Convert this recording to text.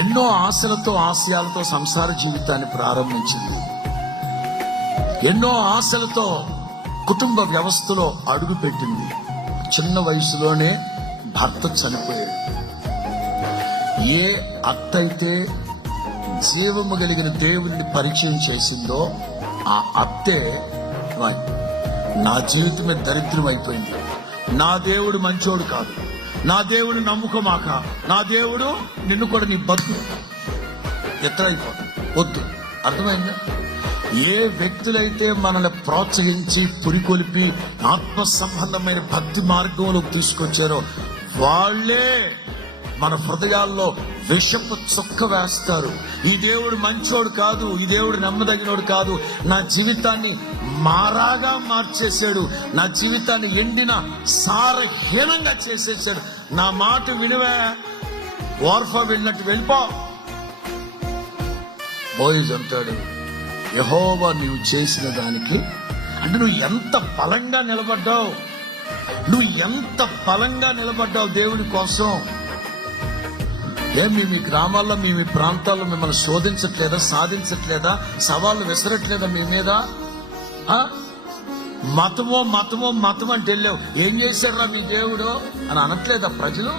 ఎన్నో ఆశలతో ఆశయాలతో సంసార జీవితాన్ని ప్రారంభించింది. ఎన్నో ఆశలతో కుటుంబ వ్యవస్థలో అడుగుపెట్టింది. చిన్న వయసులోనే భర్త చనిపోయాడు. ఏ అత్త అయితే జీవము కలిగిన దేవుని పరిచయం చేసిందో ఆ అత్తే నా జీవితమే దరిద్రం అయిపోయింది, నా దేవుడు మంచోడు కాదు, నా దేవుడు నమ్ముకోమాక, నా దేవుడు నిన్ను కూడా నీ బతుకు ఎత్తరైపోతుంది, వద్దు. అర్థమైందా? ఏ వ్యక్తులైతే మనల్ని ప్రోత్సహించి పురికొలిపి ఆత్మ సంబంధమైన భక్తి మార్గంలోకి తీసుకొచ్చారో వాళ్ళే మన హృదయాల్లో విషపు చుక్క వేస్తారు. ఈ దేవుడు మంచోడు కాదు, ఈ దేవుడు నమ్మదగినోడు కాదు, నా జీవితాన్ని మారాగా మార్చేశాడు, నా జీవితాన్ని ఎండిన సారహీనంగా చేసేసాడు. నా మాట వినివే, ఓర్ఫా వెళ్ళినట్టు వెళ్ళిపో. బోయజ్ అంటాడు, యెహోవా నీవు చేసిన దానికి, అంటే నువ్వు ఎంత బలంగా నిలబడ్డావు, నువ్వు ఎంత బలంగా నిలబడ్డావు దేవుడి కోసం. మీ గ్రామాల్లో మీ ప్రాంతాల్లో మిమ్మల్ని శోధించట్లేదా, సాధించట్లేదా, సవాళ్ళు విసరట్లేదా మీ మీద? మతమో మతమో మతం అంటే వెళ్ళావు, ఏం చేశాడు రా మీ దేవుడు అని అనట్లేదా ప్రజలు?